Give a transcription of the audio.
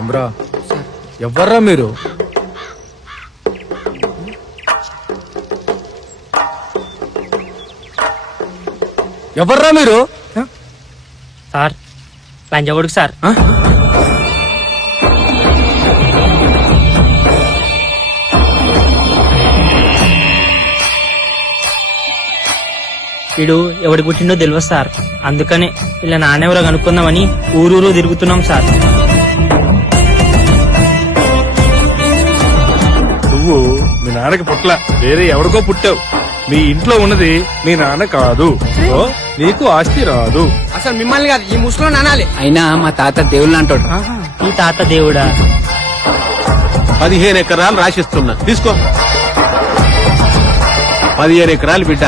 ఎంబ్రా ఎవర్రా మీరు? ఎవర్రా మీరు? సార్ లంచగొడుకు సార్. వీడు ఎవడి పుట్టిండో తెలియదు సార్. అందుకనే ఇలా నాన్నెవరో కనుక్కుందామని ఊరూరు తిరుగుతున్నాం సార్. నువ్వు మీ నాన్నకి పుట్ల వేరే ఎవరికో పుట్టావు. మీ ఇంట్లో ఉన్నది మీ నాన్న కాదు. ఓ, నీకు ఆస్తి రాదు. అసలు మిమ్మల్ని కాదు ఈ ముసలో అనాలి. అయినా మా తాత దేవుళ్ళు అంటాడు. ఈ తాత దేవుడా? 15 ఎకరాలు రాసిస్తున్నా, తీసుకో. 15 ఎకరాలు బిడ్డ.